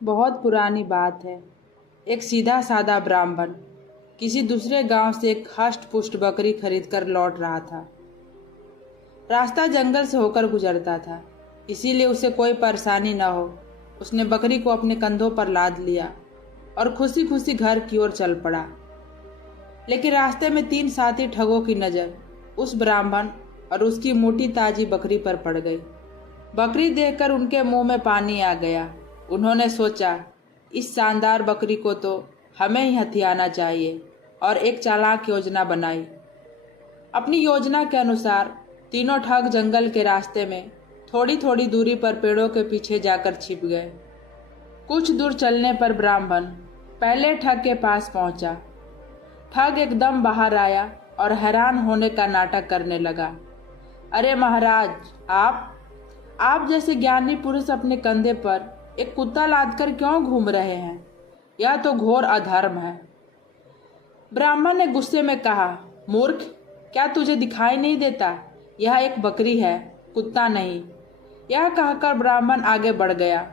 बहुत पुरानी बात है। एक सीधा साधा ब्राह्मण किसी दूसरे गांव से एक हष्ट पुष्ट बकरी खरीद कर लौट रहा था। रास्ता जंगल से होकर गुजरता था, इसीलिए उसे कोई परेशानी न हो, उसने बकरी को अपने कंधों पर लाद लिया और खुशी खुशी घर की ओर चल पड़ा। लेकिन रास्ते में 3 साथी ठगों की नज़र उस ब्राह्मण और उसकी मोटी ताजी बकरी पर पड़ गई। बकरी देखकर उनके मुंह में पानी आ गया। उन्होंने सोचा, इस शानदार बकरी को तो हमें ही हथियाना चाहिए, और एक चालाक योजना बनाई। अपनी योजना के अनुसार तीनों ठग जंगल के रास्ते में थोड़ी थोड़ी दूरी पर पेड़ों के पीछे जाकर छिप गए। कुछ दूर चलने पर ब्राह्मण पहले ठग के पास पहुंचा। ठग एकदम बाहर आया और हैरान होने का नाटक करने लगा। अरे महाराज, आप जैसे ज्ञानी पुरुष अपने कंधे पर एक कुत्ता लादकर क्यों घूम रहे हैं? यह तो घोर अधर्म है। ब्राह्मण ने गुस्से में कहा, मूर्ख, क्या तुझे दिखाई नहीं देता? यह एक बकरी है, कुत्ता नहीं। यह कहकर ब्राह्मण आगे बढ़ गया।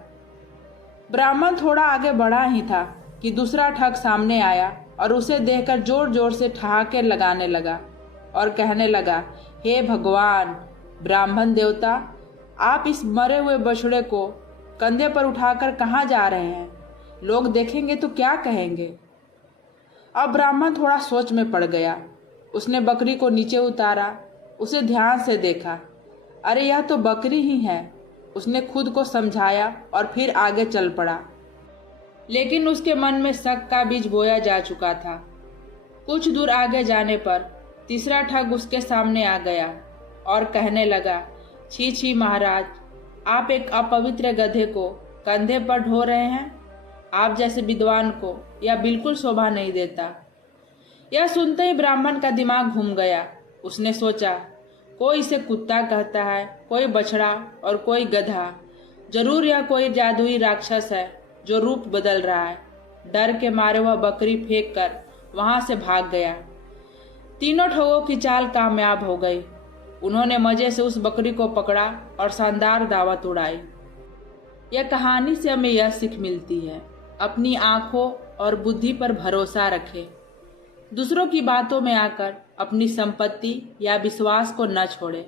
ब्राह्मण थोड़ा आगे बढ़ा ही था कि दूसरा ठग सामने आया और उसे देखकर जोर जोर से ठहाके लगाने लगा और कहने लगा, हे भगवान, ब्राह्मण देवता, आप इस मरे हुए बछड़े को कंधे पर उठाकर कहाँ जा रहे हैं? लोग देखेंगे तो क्या कहेंगे? अब ब्राह्मण थोड़ा सोच में पड़ गया। उसने बकरी को नीचे उतारा, उसे ध्यान से देखा। अरे यह तो बकरी ही है, उसने खुद को समझाया और फिर आगे चल पड़ा। लेकिन उसके मन में शक का बीज बोया जा चुका था। कुछ दूर आगे जाने पर तीसरा ठग उसके सामने आ गया और कहने लगा, छी छी महाराज, आप एक अपवित्र गधे को कंधे पर ढो रहे हैं। आप जैसे विद्वान को यह बिल्कुल शोभा नहीं देता। यह सुनते ही ब्राह्मण का दिमाग घूम गया। उसने सोचा, कोई इसे कुत्ता कहता है, कोई बछड़ा और कोई गधा। जरूर यह कोई जादुई राक्षस है जो रूप बदल रहा है। डर के मारे वह बकरी फेंक कर वहां से भाग गया। तीनों ठगों की चाल कामयाब हो गई। उन्होंने मजे से उस बकरी को पकड़ा और शानदार दावत उड़ाई। यह कहानी से हमें यह सीख मिलती है, अपनी आंखों और बुद्धि पर भरोसा रखें। दूसरों की बातों में आकर अपनी संपत्ति या विश्वास को न छोड़ें।